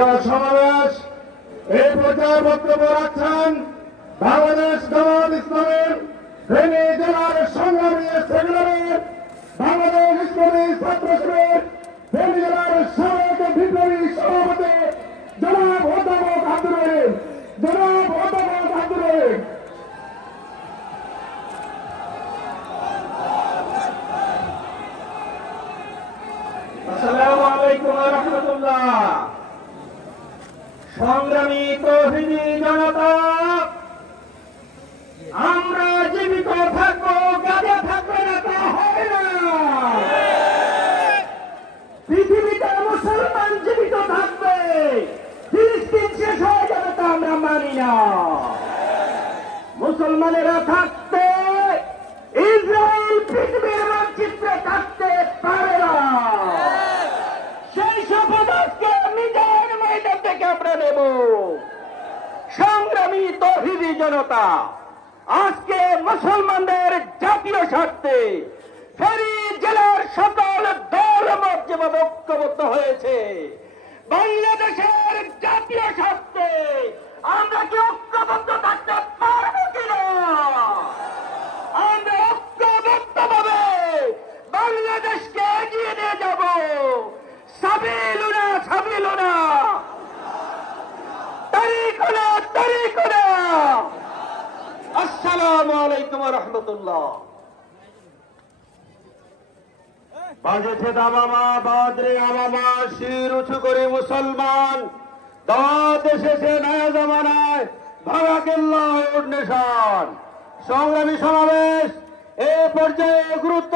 বৃহৎ সমাবেশ এই পর্যায়ে বক্তব্য রাখছেন বাংলাদেশ জামায়াত ইসলামের ফেনী জেলার সংগ্রামী সেক্রেটারি, বাংলাদেশ ইসলামী ছাত্র শিবির ফেনী জেলার সাবেক বিপ্লবী সভাপতি জনাব অধ্যাপক আব্দুর রহিম। আসসালামু আলাইকুম ওয়া রাহমাতুল্লাহ। সংগ্রামী তৌহিদি জনতা, আমরা জীবিত থাকবো, গাজা থাকবে না তা হয় না। পৃথিবীতে মুসলমান জীবিত থাকবে, ফিলিস্তিন শেষ হয়ে যাবে তা আমরা মানি না। মুসলমানেরা থাকতে ইসরায়েল পৃথিবীর মানচিত্রে থাকতে পারে না। সেই শপথ আজকে নিজের ময়দান থেকে আমরা নেব। সংগ্রামী তৌহিদি জনতা, আজকে মুসলমানদের জাতীয় স্বার্থে ফেনী জেলার সকল দল মত যেভাবে ঐক্যবদ্ধ হয়েছে, বাংলাদেশের জাতীয় স্বার্থে আমরা কি ঐক্যবদ্ধ থাকতে পারবো কিনা? আমরা ঐক্যবদ্ধভাবে বাংলাদেশকে এগিয়ে নিয়ে যাব। সাবিলুনা সাবিলুনা, তারিকুনা তারিকুনা। আসসালামু আলাইকুম ওয়া রাহমাতুল্লাহ। বাজেছে দামামা বাদরে আমামা, শির উঁচু করে মুসলমান দাওয়াত এসেছে নয়া জামানায়, ভাঙা কেল্লা উন্নয়ন। সংগ্রামী সমাবেশ এ পর্যায়ে গুরুত্ব